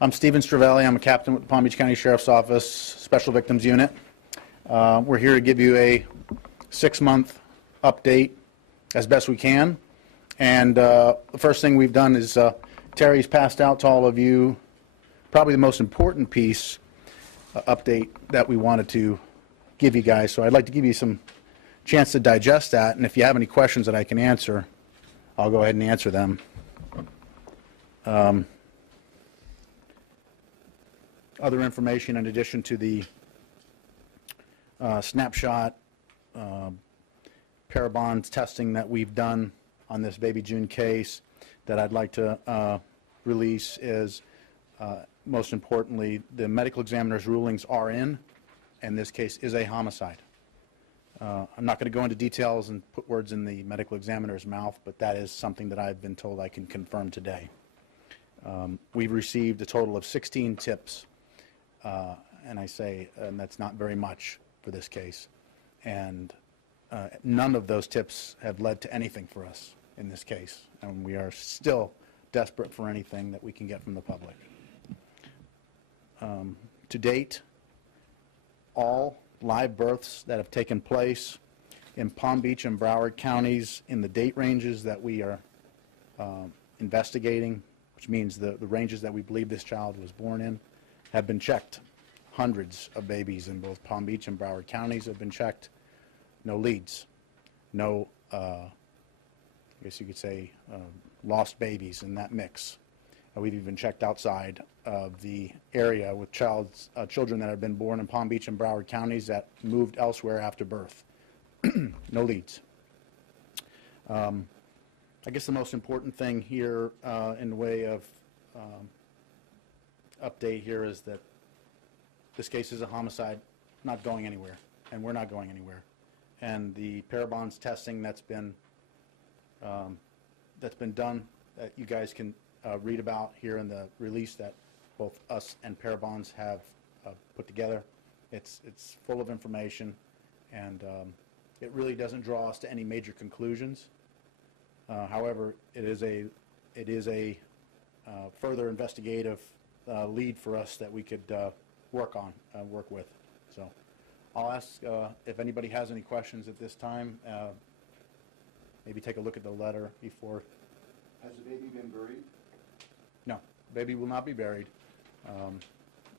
I'm Stephen Stravelli. I'm a captain with the Palm Beach County Sheriff's Office Special Victims Unit. We're here to give you a 6-month update as best we can. And the first thing we've done is Terry's passed out to all of you probably the most important piece update that we wanted to give you guys. So I'd like to give you some chance to digest that. And if you have any questions that I can answer, I'll go ahead and answer them. Other information in addition to the snapshot parabonds testing that we've done on this Baby June case that I'd like to release is, most importantly, the medical examiner's rulings are in, and this case is a homicide. I'm not going to go into details and put words in the medical examiner's mouth, but that is something that I've been told I can confirm today. We've received a total of 16 tips, and I say, and that's not very much for this case. And none of those tips have led to anything for us in this case, and we are still desperate for anything that we can get from the public. To date, all live births that have taken place in Palm Beach and Broward counties in the date ranges that we are investigating, which means the ranges that we believe this child was born in, have been checked. Hundreds of babies in both Palm Beach and Broward counties have been checked. No leads. No, I guess you could say, lost babies in that mix. We've even checked outside of the area with children that have been born in Palm Beach and Broward counties that moved elsewhere after birth. No leads. I guess the most important thing here in the way of update here is that this case is a homicide, not going anywhere, and we're not going anywhere. And the parabonds testing that's been done, that you guys can read about here in the release that both us and parabonds have put together. It's full of information, and it really doesn't draw us to any major conclusions. However, it is a further investigative lead for us that we could work with. So I'll ask if anybody has any questions at this time. Maybe take a look at the letter before. Has the baby been buried? No, baby will not be buried.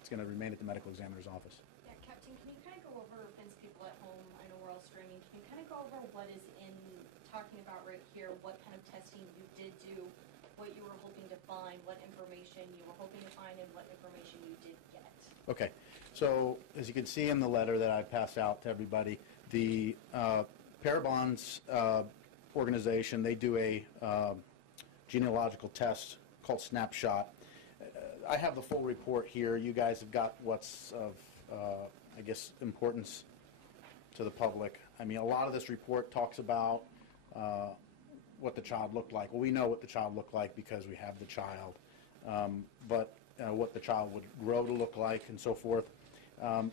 It's going to remain at the medical examiner's office. Yeah, Captain, can you kind of go over, since people at home, I know we're all streaming, can you kind of go over what is in talking about right here, what kind of testing you did do, what you were hoping to find, what information you were hoping to find, and what information you did get? Okay, so as you can see in the letter that I passed out to everybody, the Parabonds organization, they do a genealogical test called Snapshot. I have the full report here. You guys have got what's of, I guess, importance to the public. I mean, a lot of this report talks about what the child looked like. Well, we know what the child looked like because we have the child, but what the child would grow to look like and so forth.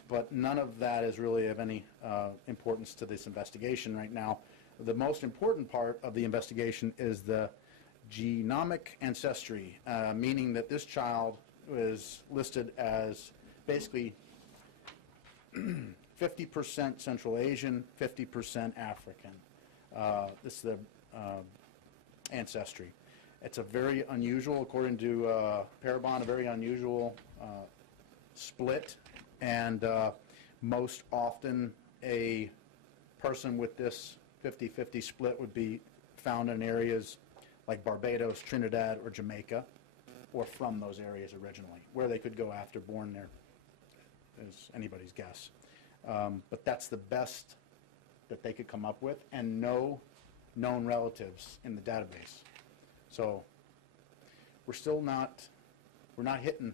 But none of that is really of any importance to this investigation right now. The most important part of the investigation is the genomic ancestry, meaning that this child is listed as basically 50% Central Asian, 50% African. This is the ancestry. It's a very unusual, according to Parabon, a very unusual split, and most often a person with this 50-50 split would be found in areas like Barbados, Trinidad, or Jamaica, or from those areas originally. Where they could go after born there is anybody's guess. But that's the best that they could come up with, and no known relatives in the database. So we're not hitting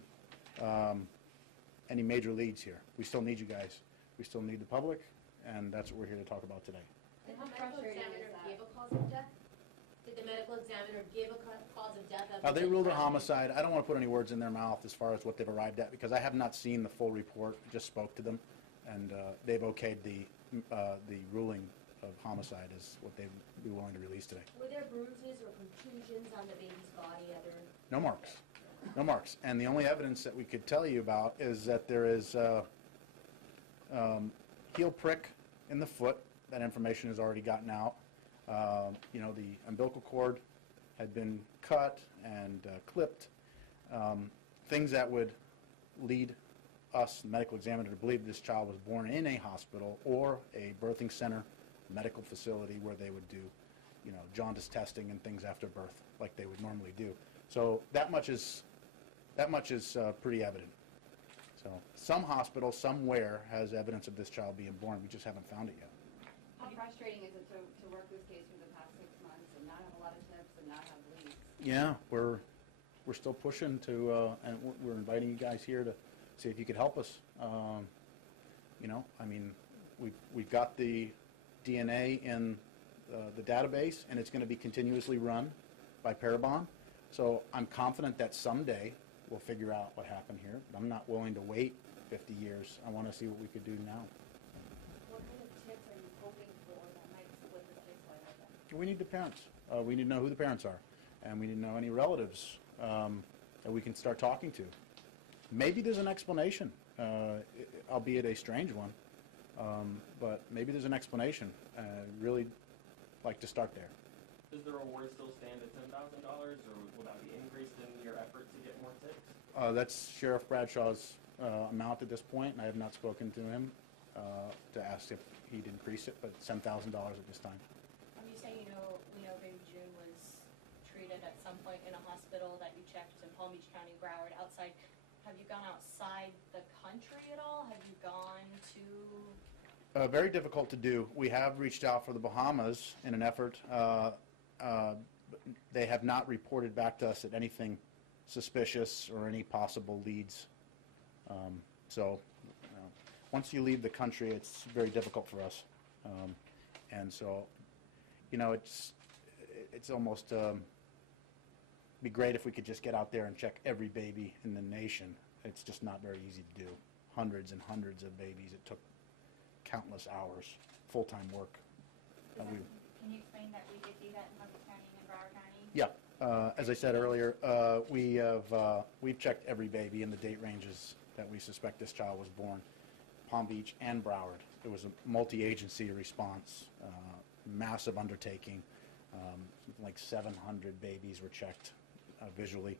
any major leads here. We still need you guys. We still need the public, and that's what we're here to talk about today. Did the medical examiner give a cause of death? Did the medical examiner give a cause of death? They ruled it homicide. I don't want to put any words in their mouth as far as what they've arrived at, because I have not seen the full report. I just spoke to them, and they've okayed the ruling of homicide is what they'd be willing to release today. Were there bruises or contusions on the baby's body? No marks. No marks. And the only evidence that we could tell you about is that there is heel prick in the foot. That information has already gotten out. You know, the umbilical cord had been cut and clipped. Things that would lead us, the medical examiner, to believe this child was born in a hospital or a birthing center, medical facility where they would do, you know, jaundice testing and things after birth like they would normally do. So that much is pretty evident. So some hospital somewhere has evidence of this child being born. We just haven't found it yet. How frustrating is it to work this case for the past 6 months and not have a lot of tips and not have leads? Yeah, we're still pushing to, and we're inviting you guys here to see if you could help us. You know, I mean, we've got the DNA in the database, and it's going to be continuously run by Parabon. So I'm confident that someday we'll figure out what happened here. But I'm not willing to wait 50 years. I want to see what we could do now. What kind of tips are you hoping for that might split this case wide open? We need the parents. We need to know who the parents are, and we need to know any relatives that we can start talking to. Maybe there's an explanation, albeit a strange one, but maybe there's an explanation. Really like to start there. Does the reward still stand at $10,000, or will that be increased in your effort to get more tips? That's Sheriff Bradshaw's amount at this point, and I have not spoken to him to ask if he'd increase it, but it's $10,000 at this time. You say, we know baby June was treated at some point in a hospital that you checked in Palm Beach County, Broward, outside. Have you gone outside the country at all? Have you gone to? Very difficult to do. We have reached out for the Bahamas in an effort. They have not reported back to us at anything suspicious or any possible leads. So once you leave the country, it's very difficult for us. And so, it's almost be great if we could just get out there and check every baby in the nation. It's just not very easy to do. Hundreds and hundreds of babies. It took countless hours, full-time work. Can you explain that we did do that in Palm Beach County and Broward County? Yeah, as I said earlier, we've checked every baby in the date ranges that we suspect this child was born, Palm Beach and Broward. It was a multi-agency response, massive undertaking. Like 700 babies were checked visually,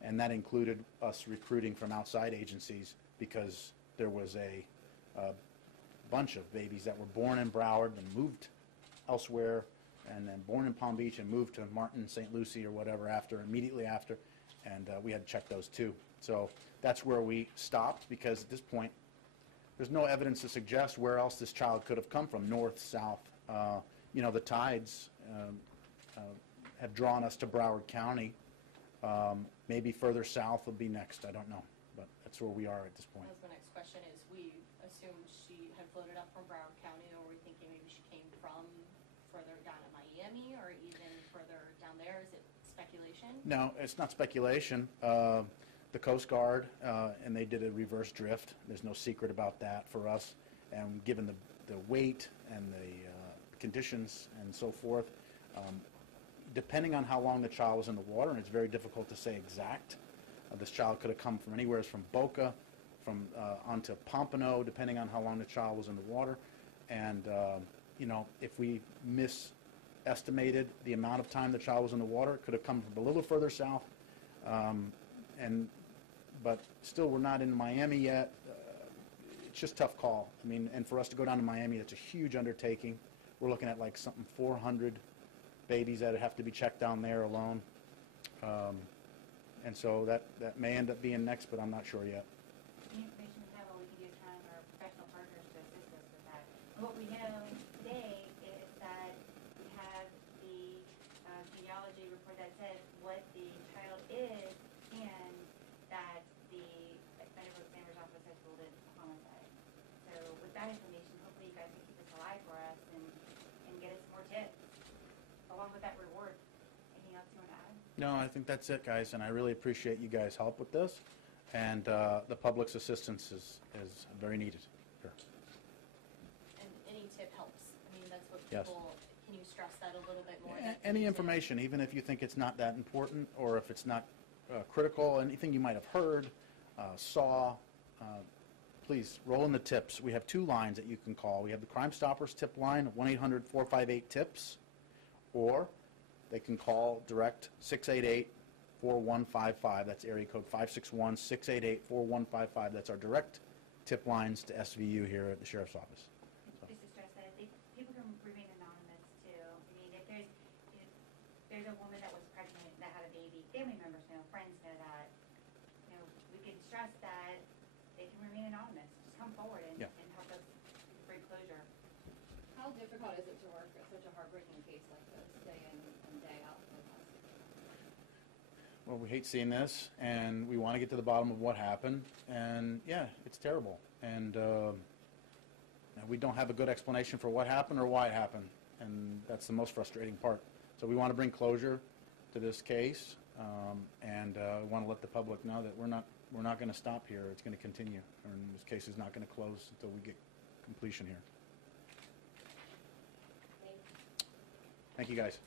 and that included us recruiting from outside agencies because there was a bunch of babies that were born in Broward and moved elsewhere, and then born in Palm Beach and moved to Martin, St. Lucie, or whatever immediately after, and we had to check those too. So that's where we stopped, because at this point, there's no evidence to suggest where else this child could have come from, north, south. The tides have drawn us to Broward County. Maybe further south will be next, I don't know, but that's where we are at this point. That was my next question is, we assumed she had floated up from Broward County, or were we thinking maybe she came from further down in Miami or even further down there? Is it speculation? No, it's not speculation. The Coast Guard, and they did a reverse drift. There's no secret about that for us. And given the weight and the conditions and so forth, depending on how long the child was in the water, and it's very difficult to say exact, this child could have come from anywhere from Boca, onto Pompano, depending on how long the child was in the water. And, if we misestimated the amount of time the child was in the water, it could have come from a little further south. But still, we're not in Miami yet. It's just a tough call. I mean, and for us to go down to Miami, that's a huge undertaking. We're looking at like something 400 babies that have to be checked down there alone. And so that may end up being next, but I'm not sure yet. The information we have, all we can do is count on our professional partners to assist us with that. And what we know today is that we have the genealogy report that says what the child is, and that the medical examiner's office has ruled it a homicide. So with that information, hopefully you guys can keep this alive for us and get us more tips, along with that reward. Anything else you want to add? No, I think that's it, guys, and I really appreciate you guys' help with this. And the public's assistance is very needed. Sure. And any tip helps. I mean, that's what Yes. people, can you stress that a little bit more? Any information, even if you think it's not that important, or if it's not critical, anything you might have heard, saw, please roll in the tips. We have 2 lines that you can call. We have the Crime Stoppers tip line of 1-800-458-TIPS, or they can call direct 688-4155. That's area code 561-688-4155. That's our direct tip lines to SVU here at the Sheriff's Office. Just to stress that people can remain anonymous too. I mean, if there's a woman that was pregnant that had a baby, family members know, friends know that. We can stress that they can remain anonymous. Just come forward and help us bring closure. How difficult is it to work at such a heartbreaking case like this, day in and day out for the past 6 months? Well, we hate seeing this, and we want to get to the bottom of what happened, and yeah, it's terrible. And we don't have a good explanation for what happened or why it happened, and that's the most frustrating part. So we want to bring closure to this case, and we want to let the public know that we're not going to stop here. It's going to continue, and this case is not going to close until we get completion here. Thank you, guys.